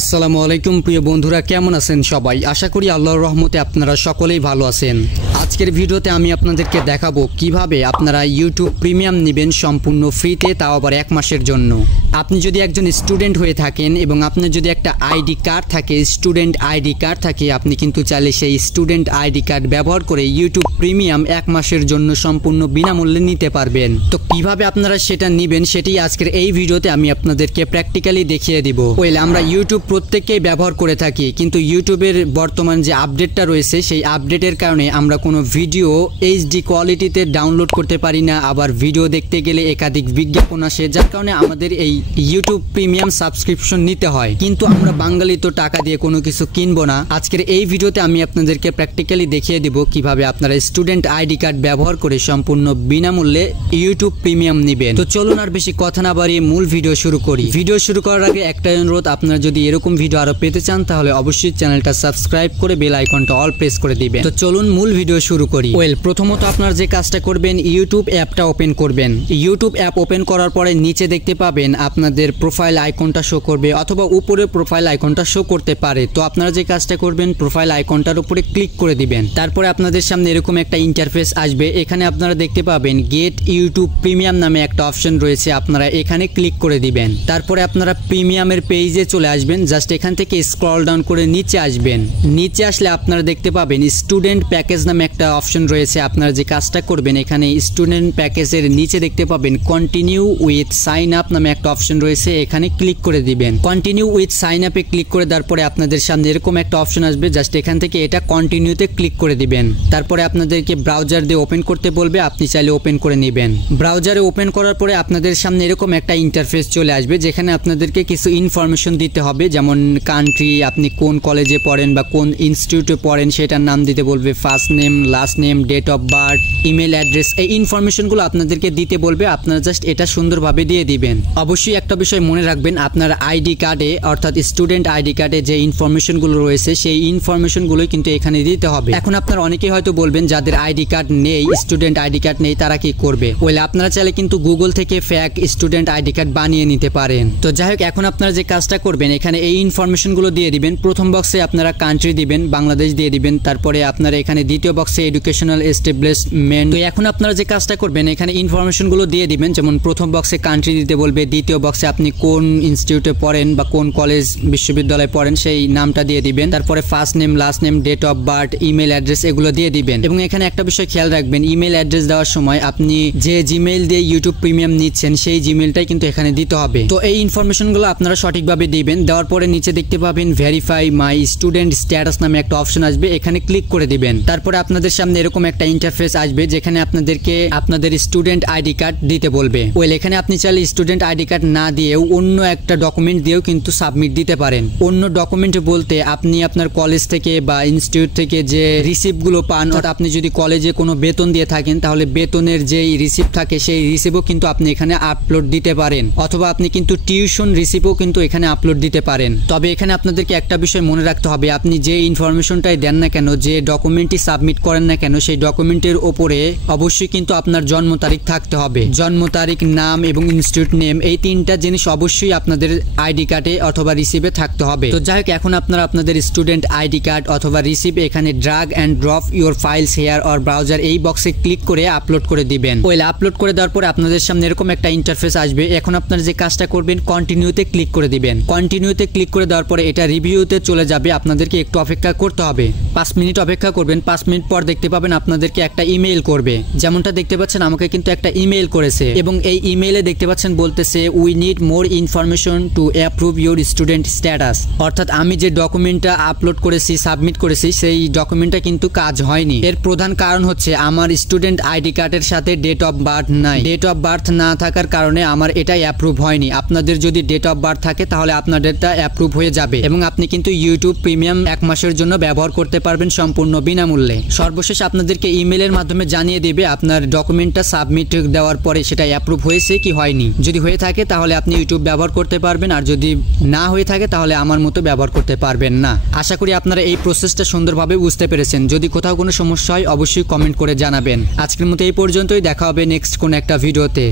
আসসালামু আলাইকুম প্রিয় বন্ধুরা, কেমন আছেন সবাই? আশা করি আল্লাহর রহমতে আপনারা সকলেই ভালো আছেন। আজকের ভিডিওতে আমি আপনাদেরকে দেখাবো কিভাবে আপনারা ইউটিউব প্রিমিয়াম নেবেন সম্পূর্ণ ফ্রিতে, তাও আবার 1 মাসের জন্য। আপনি যদি একজন স্টুডেন্ট হয়ে থাকেন এবং আপনার যদি একটা আইডি কার্ড থাকে, স্টুডেন্ট আইডি কার্ড থাকে, আপনি কিন্তু চাইলে সেই স্টুডেন্ট আইডি কার্ড ব্যবহার করে ইউটিউব প্রিমিয়াম 1 মাসের জন্য সম্পূর্ণ বিনামূল্যে নিতে পারবেন। তো কিভাবে আপনারা সেটা নেবেন সেটাই আজকের এই ভিডিওতে আমি আপনাদেরকে প্র্যাকটিক্যালি দেখিয়ে দিব। আমরা ইউটিউব প্রত্যেককেই ব্যবহার করে থাকি, কিন্তু ইউটিউবের বর্তমান যে আপডেটটা রয়েছে সেই আপডেটের কারণে আমরা কোনো ভিডিও এইচডি কোয়ালিটিতে ডাউনলোড করতে পারি না, আবার ভিডিও দেখতে গেলে একাধিক বিজ্ঞাপন আসে, যার কারণে আমাদের এই ইউটিউব প্রিমিয়াম সাবস্ক্রিপশন নিতে হয়। কিন্তু আমরা বাঙালি তো টাকা দিয়ে কোনো কিছু কিনবো না। আজকের এই ভিডিওতে আমি আপনাদেরকে প্র্যাকটিক্যালি দেখিয়ে দিব কিভাবে আপনারা স্টুডেন্ট আইডি কার্ড ব্যবহার করে সম্পূর্ণ বিনামূল্যে ইউটিউব প্রিমিয়াম নেবেন। তো চলুন আর বেশি কথা না বাড়িয়ে মূল ভিডিও শুরু করি। ভিডিও শুরু করার আগে একটাই অনুরোধ, আপনারা যদি এরকম ভিডিও আরো পেতে চান তাহলে অবশ্যই চ্যানেলটা সাবস্ক্রাইব করে বেল আইকনটা অল প্রেস করে দিবেন। তো চলুন মূল ভিডিও শুরু করি। প্রথমত আপনারা যে কাজটা করবেন, ইউটিউব অ্যাপটা ওপেন করবেন। ইউটিউব অ্যাপ ওপেন করার পরে নিচে দেখতে পাবেন আপনাদের প্রোফাইল আইকনটা শো করবে, অথবা উপরে প্রোফাইল আইকনটা শো করতে পারে। তো আপনারা যে কাজটা করবেন, প্রোফাইল আইকনটার উপরে ক্লিক করে দিবেন। তারপরে আপনাদের সামনে এরকম একটা ইন্টারফেস আসবে। এখানে আপনারা দেখতে পাবেন গেট ইউটিউব প্রিমিয়াম নামে একটা অপশন রয়েছে, আপনারা এখানে ক্লিক করে দিবেন। তারপরে আপনারা প্রিমিয়ামের পেজে চলে আসবেন। জাস্ট এখান থেকে স্ক্রল ডাউন করে নিচে আসবেন। নিচে আসলে আপনারা দেখতে পাবেন স্টুডেন্ট প্যাকেজ নামে একটা অপশন রয়েছে। আপনারা যে কাজটা করবেন, এখানে স্টুডেন্ট প্যাকেজের নিচে দেখতে পাবেন কন্টিনিউ উইথ সাইন আপ নামে একটা অপশন রয়েছে, এখানে ক্লিক করে দিবেন। কন্টিনিউ উইথ সাইন আপে ক্লিক করে দেওয়ার পরে আপনাদের সামনে এরকম একটা অপশন আসবে। জাস্ট এখান থেকে এটা কন্টিনিউতে ক্লিক করে দিবেন। তারপরে আপনাদেরকে ব্রাউজার দিয়ে ওপেন করতে বলবে, আপনি চাইলে ওপেন করে নেবেন। ব্রাউজারে ওপেন করার পরে আপনাদের সামনে এরকম একটা ইন্টারফেস চলে আসবে, যেখানে আপনাদেরকে কিছু ইনফরমেশন দিতে হবে, যেমন কান্ট্রি, আপনি কোন কলেজে পড়েন বা কোন ইনস্টিটিউটে পড়েন সেটার নাম দিতে বলবে, first name, last name, date of birth, email address, এই ইনফরমেশনগুলো আপনাদেরকে দিতে বলবে। আপনারা জাস্ট এটা সুন্দরভাবে দিয়ে দিবেন। অবশ্যই একটা বিষয় মনে রাখবেন, আপনার আইডি কার্ডে অর্থাৎ স্টুডেন্ট আইডি কার্ডে যে ইনফরমেশনগুলো রয়েছে সেই ইনফরমেশনগুলোই কিন্তু এখানে দিতে হবে। এখন আপনারা অনেকেই হয়তো বলবেন যাদের আইডি কার্ড নেই, স্টুডেন্ট আইডি কার্ড নেই, তারা কি করবে? আপনারা চাইলে কিন্তু গুগল থেকে ফেক স্টুডেন্ট আইডি কার্ড বানিয়ে নিতে পারেন। তো যাই হোক, এখন আপনারা যে কাজটা করবেন, এখানে এই ইনফরমেশনগুলো দিয়ে দিবেন। প্রথম বক্সে আপনারা কান্ট্রি দিবেন, বাংলাদেশ দিয়ে দিবেন। তারপরে আপনারা এখানে দ্বিতীয় বক্সে এডুকেশনাল এস্টাবলিশমেন্ট। তো এখন আপনারা যে কাজটা করবেন, এখানে ইনফরমেশনগুলো দিয়ে দিবেন। যেমন প্রথম বক্সে কান্ট্রি দিতে বলবে, দ্বিতীয় বক্সে আপনি কোন ইনস্টিটিউটে পড়েন বা কোন কলেজ বিশ্ববিদ্যালয়ে পড়েন সেই নামটা দিয়ে দিবেন। তারপরে first name, last name, date of birth, email address এগুলো দিয়ে দিবেন। এবং এখানে একটা বিষয় খেয়াল রাখবেন, ইমেল অ্যাড্রেস দেওয়ার সময় আপনি যে জিমেইল দিয়ে ইউটিউব প্রিমিয়াম নিচ্ছেন সেই জিমেইলটাই কিন্তু এখানে দিতে হবে। তো এই ইনফরমেশনগুলো আপনারা সঠিকভাবে দিবেন। দেওয়ার পরে নিচে দেখতে পাবেন ভেরিফাই মাই স্টুডেন্ট স্ট্যাটাস নামে একটা অপশন আসবে, এখানে ক্লিক করে দিবেন। তারপরে আপনাদের সামনে এরকম একটা ইন্টারফেস আসবে, যেখানে আপনাদেরকে আপনাদের স্টুডেন্ট আইডি কার্ড দিতে বলবে। এখানে আপনি চাইলে স্টুডেন্ট আইডি কার্ড না দিয়েও অন্য একটা ডকুমেন্ট দিয়েও কিন্তু সাবমিট দিতে পারেন। অন্য ডকুমেন্ট বলতে আপনি আপনার কলেজ থেকে বা ইনস্টিটিউট থেকে যে রিসিপ্টগুলো পান, অর্থাৎ আপনি যদি কলেজে কোনো বেতন দিয়ে থাকেন তাহলে বেতনের যে রিসিপ্ট থাকে সেই রিসিপ্টও কিন্তু আপনি এখানে আপলোড দিতে পারেন, অথবা আপনি কিন্তু টিউশন রিসিপ্টও কিন্তু এখানে আপলোড দিতে পারেন। তবে এখানে আপনাদেরকে একটা বিষয় মনে রাখতে হবে, আপনি যে ইনফরমেশনটাই দেন না কেন, যে ডকুমেন্টটি সাবমিট করেন না কেন, সেই ডকুমেন্টের ওপরে অবশ্যই কিন্তু আপনার জন্ম তারিখ থাকতে হবে। জন্ম তারিখ, নাম এবং ইনস্টিটিউট নেম, এই 3টা জিনিস অবশ্যই আপনাদের আইডি কার্ডে অথবা রিসিপে থাকতে হবে। তো যাই হোক, এখন আপনারা আপনাদের স্টুডেন্ট আইডি কার্ড অথবা রিসিপ এখানে drag and drop your files here or browser এই বক্সে ক্লিক করে আপলোড করে দিবেন। আপলোড করে দেওয়ার পরে আপনাদের সামনে এরকম একটা ইন্টারফেস আসবে। এখন আপনারা যে কাজটা করবেন, কন্টিনিউতে ক্লিক করে দিবেন। কন্টিনিউতে ক্লিক করে দেওয়ার পরে এটা রিভিউতে চলে যাবে। আপনাদেরকে একটু অপেক্ষা করতে হবে, 5 মিনিট অপেক্ষা করবেন। 5 মিনিট পর দেখতে পাবেন আপনাদেরকে একটা ইমেইল করবে। যেমনটা দেখতে পাচ্ছেন আমাকে কিন্তু একটা ইমেইল করেছে, এবং এই ইমেইলে দেখতে পাচ্ছেন বলতেছে we need more information to approve your student status. অর্থাৎ আমি যে ডকুমেন্টটা আপলোড করেছি, সাবমিট করেছি, সেই ডকুমেন্টটা কিন্তু কাজ হয়নি। এর প্রধান কারণ হচ্ছে আমার স্টুডেন্ট আইডি কার্ডের সাথে ডেট অফ বার্থ নাই। ডেট অফ বার্থ না থাকার কারণে আমার এটা অ্যাপ্রুভ হয়নি। আপনাদের যদি ডেট অফ বার্থ থাকে তাহলে আপনাদেরটা অ্যাপ্রুভ হয়ে যাবে, এবং আপনি কিন্তু ইউটিউব প্রিমিয়াম 1 মাসের জন্য ব্যবহার করতে পারবেন সম্পূর্ণ বিনামূল্যে। সর্বশেষ আপনাদেরকে ইমেইলের মাধ্যমে জানিয়ে দেবে আপনার ডকুমেন্টটা সাবমিট দেওয়ার পরে সেটা অ্যাপ্রুভ হয়েছে কি হয়নি। যদি হয়ে থাকে তাহলে আপনি ইউটিউব ব্যবহার করতে পারবেন, আর যদি না হয়ে থাকে তাহলে আমার মতো ব্যবহার করতে পারবেন না। আশা করি আপনারা এই প্রসেসটা সুন্দরভাবে বুঝতে পেরেছেন। যদি কোথাও কোনো সমস্যা হয় অবশ্যই কমেন্ট করে জানাবেন। আজকের মতো এই পর্যন্তই, দেখা হবে নেক্সট কোন একটা ভিডিওতে।